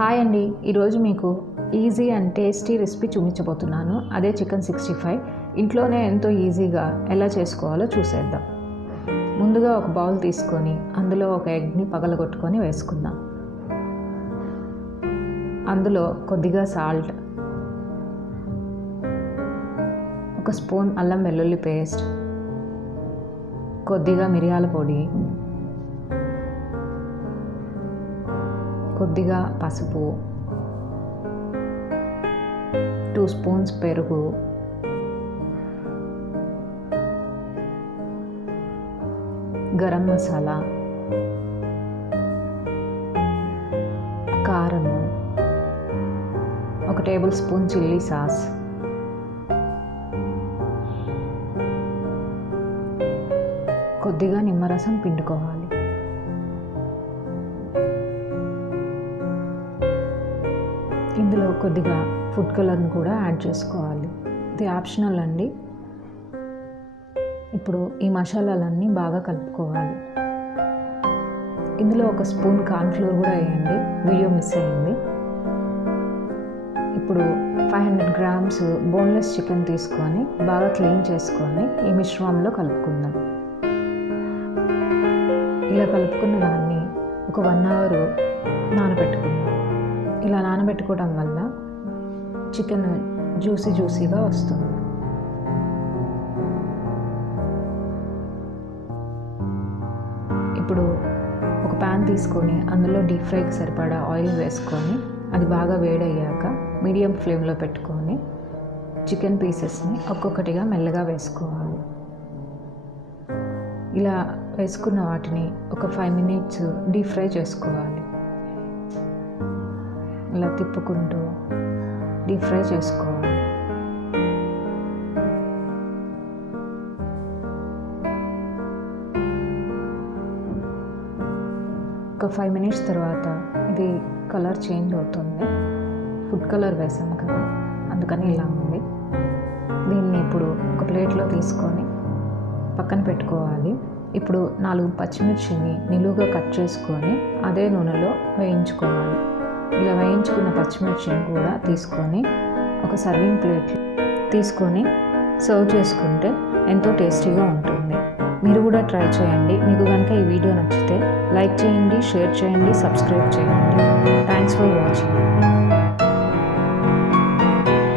Hi అండి, ఈరోజు మీకు ఈజీ అండ్ టేస్టీ రెసిపీ చూపించబోతున్నాను. అదే చికెన్ 65 ఇంట్లోనే ఎంతో ఈజీగా ఎలా చేసుకోవాలో చూసేద్దాం. ముందుగా ఒక బౌల్ తీసుకొని అందులో ఒక ఎగ్ని పగలగొట్టుకొని వేసుకుందాం. అందులో కొద్దిగా సాల్ట్, ఒక స్పూన్ అల్లం వెల్లుల్లి పేస్ట్, కొద్దిగా మిరియాల పొడి, కొద్దిగా పసుపు, 2 స్పూన్స్ పెరుగు, గరం మసాలా, కారము, 1 టేబుల్ స్పూన్ చిల్లీ సాస్, కొద్దిగా నిమ్మరసం పిండుకోవాలి. ఇందులో కొద్దిగా ఫుడ్ కలర్ని కూడా యాడ్ చేసుకోవాలి. ఇది ఆప్షనల్ అండి. ఇప్పుడు ఈ మసాలాలన్నీ బాగా కలుపుకోవాలి. ఇందులో 1 స్పూన్ కార్న్ఫ్లోర్ కూడా వేయండి, వీడియో మిస్ అయింది. ఇప్పుడు 500 గ్రామ్స్ బోన్లెస్ చికెన్ తీసుకొని బాగా క్లీన్ చేసుకొని ఈ మిశ్రమంలో కలుపుకుందాం. ఇలా కలుపుకున్న దాన్ని ఒక 1 అవర్ నానబెట్టుకుందాం. ఇలా నానబెట్టుకోవడం వల్ల చికెన్ జ్యూసీగా వస్తుంది. ఇప్పుడు ఒక ప్యాన్ తీసుకొని అందులో డీప్ ఫ్రైకి సరిపడా ఆయిల్ వేసుకొని అది బాగా వేడయ్యాక మీడియం ఫ్లేమ్లో పెట్టుకొని చికెన్ పీసెస్ని ఒక్కొక్కటిగా మెల్లగా వేసుకోవాలి. ఇలా వేసుకున్న వాటిని ఒక 5 మినిట్స్ డీప్ ఫ్రై చేసుకోవాలి. ఇలా తిప్పుకుంటూ డీప్ ఫ్రై చేసుకోవాలి. ఒక 5 మినిట్స్ తర్వాత ఇది కలర్ చేంజ్ అవుతుంది. ఫుడ్ కలర్ వేసాం కదా, అందుకని ఇలా ఉంది. దీన్ని ఇప్పుడు ఒక ప్లేట్లో తీసుకొని పక్కన పెట్టుకోవాలి. ఇప్పుడు 4 పచ్చిమిర్చిని నిలువుగా కట్ చేసుకొని అదే నూనెలో వేయించుకోవాలి. ఇలా వేయించుకున్న పచ్చిమిర్చిని కూడా తీసుకొని ఒక సర్వింగ్ ప్లేట్ తీసుకొని సర్వ్ చేసుకుంటే ఎంతో టేస్టీగా ఉంటుంది. మీరు కూడా ట్రై చేయండి. మీకు కనుక ఈ వీడియో నచ్చితే లైక్ చేయండి, షేర్ చేయండి, సబ్స్క్రైబ్ చేయండి. Thanks for watching.